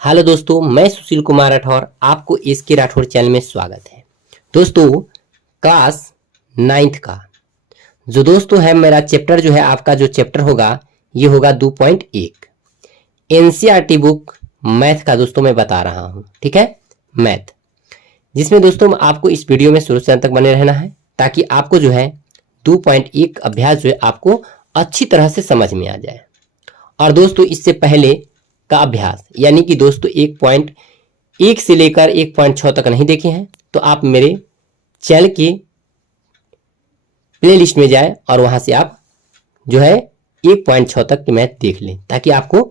Hello दोस्तों, मैं सुशील कुमार राठौर, आपको इसके राठौर चैनल में स्वागत है। दोस्तों, क्लास 9th का जो दोस्तों है मेरा चैप्टर जो है आपका जो चैप्टर होगा ये होगा 2.1 एनसीईआरटी बुक मैथ का दोस्तों मैं बता रहा हूँ। ठीक है, मैथ, जिसमें दोस्तों आपको इस वीडियो में शुरू से अंत तक बने रहना है ताकि आपको जो है 2.1 अभ्यास जो है आपको अच्छी तरह से समझ में आ जाए। और दोस्तों इससे पहले का अभ्यास यानी कि दोस्तों 1.1 से लेकर 1.6 तक नहीं देखे हैं तो आप मेरे चैनल की प्लेलिस्ट में जाएं और वहां से आप जो है 1.6 तक की मैथ देख लें ताकि आपको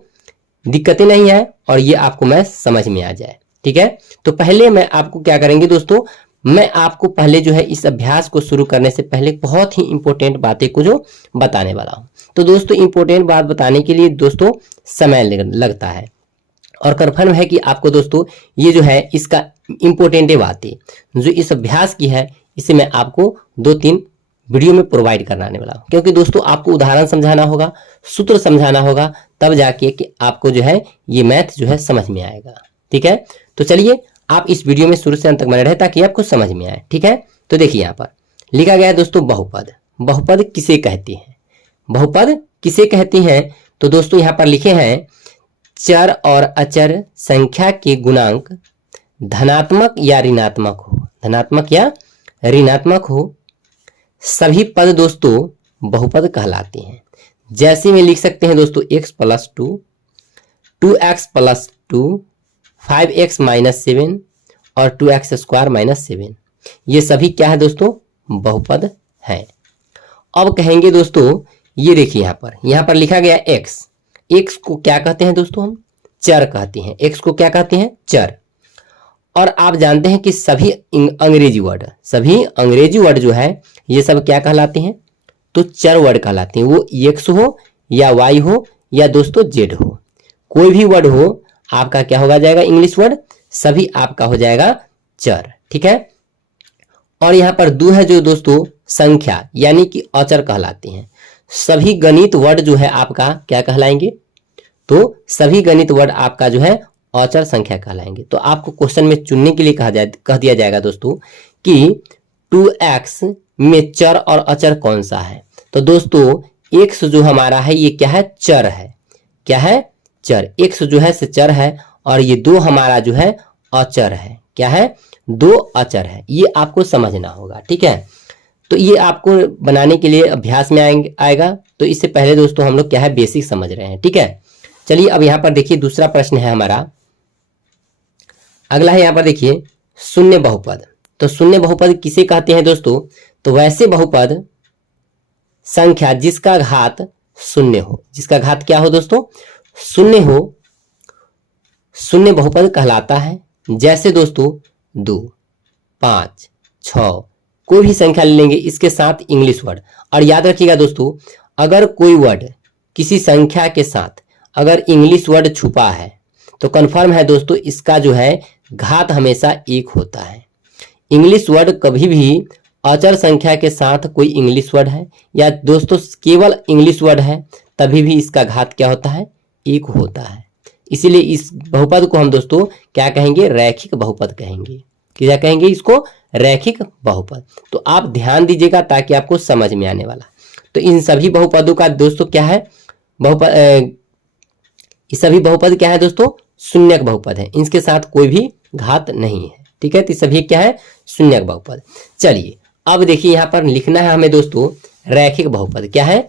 दिक्कतें नहीं आए और ये आपको मैथ समझ में आ जाए। ठीक है, तो पहले मैं आपको क्या करेंगे दोस्तों, मैं आपको पहले जो है इस अभ्यास को शुरू करने से पहले बहुत ही इंपॉर्टेंट बातें को जो बताने वाला हूं। तो दोस्तों इंपॉर्टेंट बात बताने के लिए दोस्तों समय लगता है और कन्फर्म है कि आपको दोस्तों ये जो है इसका इंपॉर्टेंट बातें जो इस अभ्यास की है इसे मैं आपको 2-3 वीडियो में प्रोवाइड कराने वाला हूं, क्योंकि दोस्तों आपको उदाहरण समझाना होगा, सूत्र समझाना होगा, तब जाके कि आपको जो है ये मैथ जो है समझ में आएगा। ठीक है, तो चलिए आप इस वीडियो में शुरू से अंत तक बने रहे ताकि आपको समझ में आए। ठीक है, तो देखिए यहाँ पर लिखा गया है दोस्तों बहुपद। बहुपद किसे कहते हैं? बहुपद किसे कहती हैं? तो दोस्तों यहाँ पर लिखे हैं चर और अचर संख्या के गुणांक धनात्मक या ऋणात्मक हो, धनात्मक या ऋणात्मक हो, सभी पद दोस्तों बहुपद कहलाते हैं। जैसे में लिख सकते हैं दोस्तों x+2, 2x+2, 5x-7 और 2x² -7, ये सभी क्या है दोस्तों? बहुपद हैं। अब कहेंगे दोस्तों ये देखिए यहाँ पर लिखा गया x को क्या कहते हैं दोस्तों? हम चर कहते हैं। x को क्या कहते हैं? चर। और आप जानते हैं कि सभी अंग्रेजी वर्ड जो है ये सब क्या कहलाते हैं? तो चर वर्ड कहलाते हैं। वो x हो या y हो या दोस्तों z हो, कोई भी वर्ड हो आपका क्या होगा जाएगा? इंग्लिश वर्ड, सभी आपका हो जाएगा चर। ठीक है, और यहाँ पर दो है जो दोस्तों संख्या यानी कि अचर कहलाते हैं। सभी गणित वर्ड जो है आपका क्या कहलाएंगे? तो सभी गणित वर्ड आपका जो है अचर संख्या कहलाएंगे। तो आपको क्वेश्चन में चुनने के लिए कह दिया जाएगा दोस्तों कि 2x में चर और अचर कौन सा है? तो दोस्तों x जो हमारा है ये क्या है? चर है। क्या है? चर। x जो है से चर है और ये 2 हमारा जो है अचर है। क्या है? 2 अचर है। ये आपको समझना होगा। ठीक है, तो ये आपको बनाने के लिए अभ्यास में आएगा। तो इससे पहले दोस्तों हम लोग क्या है बेसिक समझ रहे हैं। ठीक है, चलिए अब यहाँ पर देखिए दूसरा प्रश्न है हमारा, अगला है यहाँ पर देखिए शून्य बहुपद। तो शून्य बहुपद किसे कहते हैं दोस्तों? तो वैसे बहुपद संख्या जिसका घात शून्य हो, जिसका घात क्या हो दोस्तों? शून्य हो, शून्य बहुपद कहलाता है। जैसे दोस्तों 2, 5, 6 कोई भी संख्या ले लेंगे इसके साथ इंग्लिश वर्ड। और याद रखिएगा दोस्तों अगर कोई वर्ड किसी संख्या के साथ अगर इंग्लिश वर्ड छुपा है तो कंफर्म है दोस्तों इसका जो है घात हमेशा 1 होता है। इंग्लिश वर्ड कभी भी अचर संख्या के साथ कोई इंग्लिश वर्ड है या दोस्तों केवल इंग्लिश वर्ड है तभी भी इसका घात क्या होता है? 1 होता है। इसीलिए इस बहुपद को हम दोस्तों क्या कहेंगे? रैखिक बहुपद कहेंगे। क्या कहेंगे इसको? रैखिक बहुपद। तो आप ध्यान दीजिएगा ताकि आपको समझ में आने वाला। तो इन सभी बहुपदों का दोस्तों क्या है? ये सभी बहुपद क्या है दोस्तों? शून्यक बहुपद है, इनके साथ कोई भी घात नहीं है। ठीक है, तो सभी क्या है? शून्यक बहुपद। चलिए अब देखिए यहाँ पर लिखना है हमें दोस्तों रैखिक बहुपद। क्या है?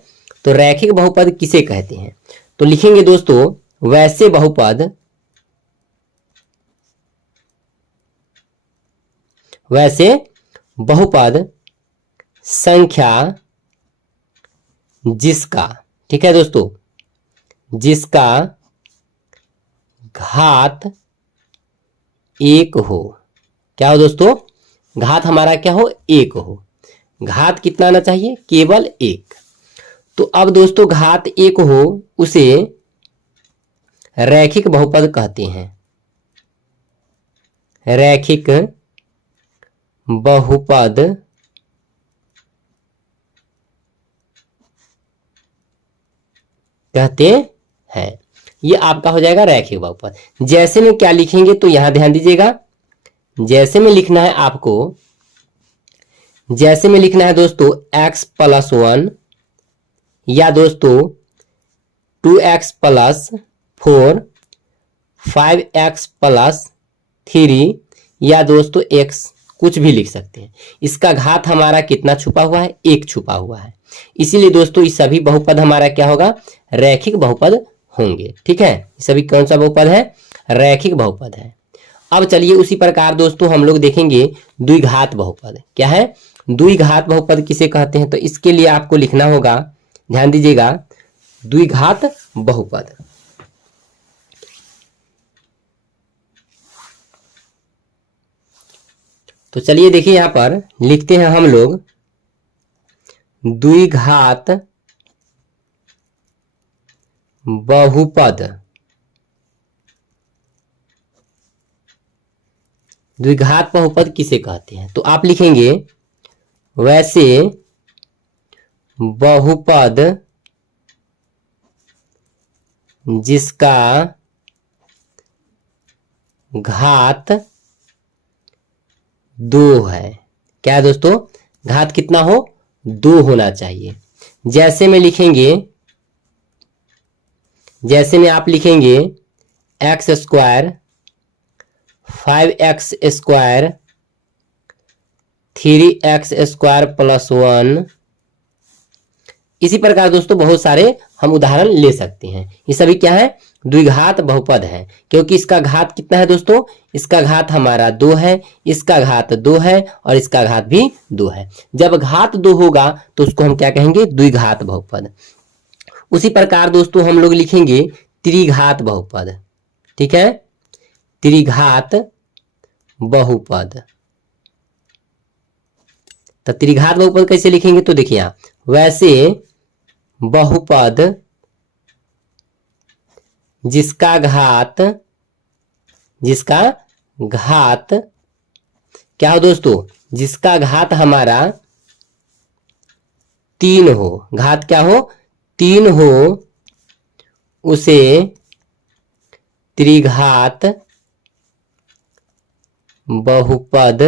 तो रैखिक बहुपद किसे कहते हैं? तो लिखेंगे दोस्तों वैसे बहुपद, वैसे बहुपद संख्या जिसका, ठीक है दोस्तों, जिसका घात 1 हो। क्या हो दोस्तों? घात हमारा क्या हो? 1 हो। घात कितना आना चाहिए? केवल 1। तो अब दोस्तों घात 1 हो उसे रैखिक बहुपद कहते हैं। रैखिक बहुपद कहते हैं। ये आपका हो जाएगा रैखिक बहुपद। जैसे में क्या लिखेंगे तो यहां ध्यान दीजिएगा, जैसे में लिखना है आपको, जैसे में लिखना है दोस्तों x+1 या दोस्तों 2x+4, 5x+3 या दोस्तों x, कुछ भी लिख सकते हैं। इसका घात हमारा कितना छुपा हुआ है, 1 छुपा हुआ है। इसीलिए दोस्तों ये सभी बहुपद हमारा क्या होगा, रैखिक बहुपद होंगे। ठीक है, सभी कौन सा बहुपद है, रैखिक बहुपद है। अब चलिए उसी प्रकार दोस्तों हम लोग देखेंगे द्विघात बहुपद। क्या है, द्विघात बहुपद किसे कहते हैं, तो इसके लिए आपको लिखना होगा, ध्यान दीजिएगा, द्विघात बहुपद। तो चलिए देखिए यहां पर लिखते हैं हम लोग द्विघात बहुपद। द्विघात बहुपद किसे कहते हैं, तो आप लिखेंगे वैसे बहुपद जिसका घात 2 है। क्या है दोस्तों, घात कितना हो, 2 होना चाहिए। जैसे में लिखेंगे, जैसे में आप लिखेंगे x², 5x², 3x² + 1। इसी प्रकार दोस्तों बहुत सारे हम उदाहरण ले सकते हैं। ये सभी क्या है, द्विघात बहुपद है, क्योंकि इसका घात कितना है दोस्तों, इसका घात हमारा 2 है, इसका घात 2 है और इसका घात भी 2 है। जब घात 2 होगा तो उसको हम क्या कहेंगे, द्विघात बहुपद। उसी प्रकार दोस्तों हम लोग लिखेंगे त्रिघात बहुपद। ठीक है, त्रिघात बहुपद। तो त्रिघात बहुपद कैसे लिखेंगे, तो देखिए आप, वैसे बहुपद जिसका घात क्या हो दोस्तों, जिसका घात हमारा 3 हो, घात क्या हो, 3 हो, उसे त्रिघात बहुपद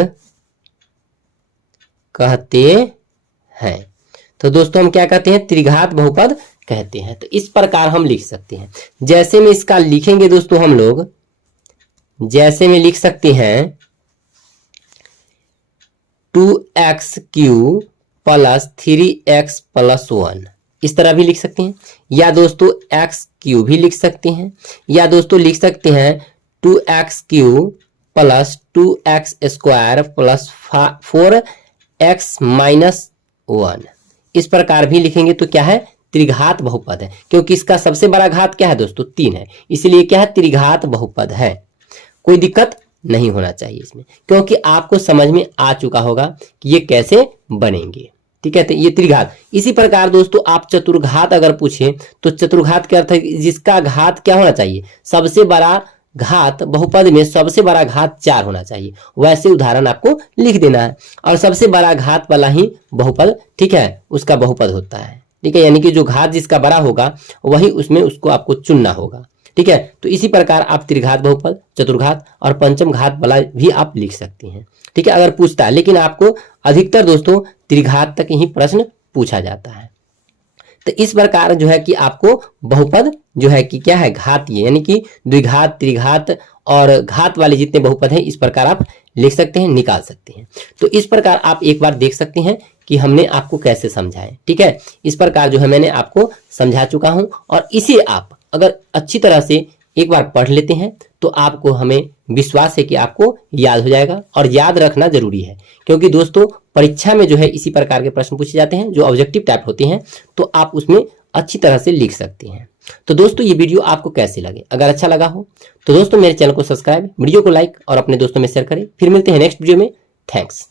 कहते हैं। तो दोस्तों हम क्या कहते हैं, त्रिघात बहुपद कहते हैं। तो इस प्रकार हम लिख सकते हैं। जैसे में इसका लिखेंगे दोस्तों हम लोग, जैसे में लिख सकते हैं 2x³ + 3x+1, इस तरह भी लिख सकते हैं। या दोस्तों x³ भी लिख सकते हैं, या दोस्तों लिख सकते हैं 2x³ + 2x² + 4x-1। इस प्रकार भी लिखेंगे तो क्या है, त्रिघात बहुपद है, क्योंकि इसका सबसे बड़ा घात क्या है दोस्तों, 3 है, इसलिए क्या है, त्रिघात बहुपद है। कोई दिक्कत नहीं होना चाहिए इसमें, क्योंकि आपको समझ में आ चुका होगा कि ये कैसे बनेंगे। ठीक है, तो ये त्रिघात। इसी प्रकार दोस्तों आप चतुर्घात अगर पूछे तो चतुर्घात का अर्थ है जिसका घात क्या होना चाहिए, सबसे बड़ा घात, बहुपद में सबसे बड़ा घात 4 होना चाहिए। वैसे उदाहरण आपको लिख देना है, और सबसे बड़ा घात वाला ही बहुपद, ठीक है, उसका बहुपद होता है। ठीक है, यानी कि जो घात जिसका बड़ा होगा वही उसमें उसको आपको चुनना होगा। ठीक है, तो इसी प्रकार आप त्रिघात बहुपद, चतुर्घात और पंचम घात वाला भी आप लिख सकते हैं। ठीक है, अगर पूछता है, लेकिन आपको अधिकतर दोस्तों त्रिघात तक ही प्रश्न पूछा जाता है। तो इस प्रकार जो है कि आपको बहुपद जो है कि क्या है, घातीय, यानी कि द्विघात, त्रिघात और घात वाले जितने बहुपद हैं इस प्रकार आप लिख सकते हैं, निकाल सकते हैं। तो इस प्रकार आप एक बार देख सकते हैं कि हमने आपको कैसे समझाया। ठीक है, इस प्रकार जो है मैंने आपको समझा चुका हूं, और इसे आप अगर अच्छी तरह से एक बार पढ़ लेते हैं तो आपको, हमें विश्वास है कि आपको याद हो जाएगा। और याद रखना जरूरी है, क्योंकि दोस्तों परीक्षा में जो है इसी प्रकार के प्रश्न पूछे जाते हैं जो ऑब्जेक्टिव टाइप होते हैं, तो आप उसमें अच्छी तरह से लिख सकते हैं। तो दोस्तों ये वीडियो आपको कैसे लगे, अगर अच्छा लगा हो तो दोस्तों मेरे चैनल को सब्सक्राइब, वीडियो को लाइक और अपने दोस्तों में शेयर करें। फिर मिलते हैं नेक्स्ट वीडियो में। थैंक्स।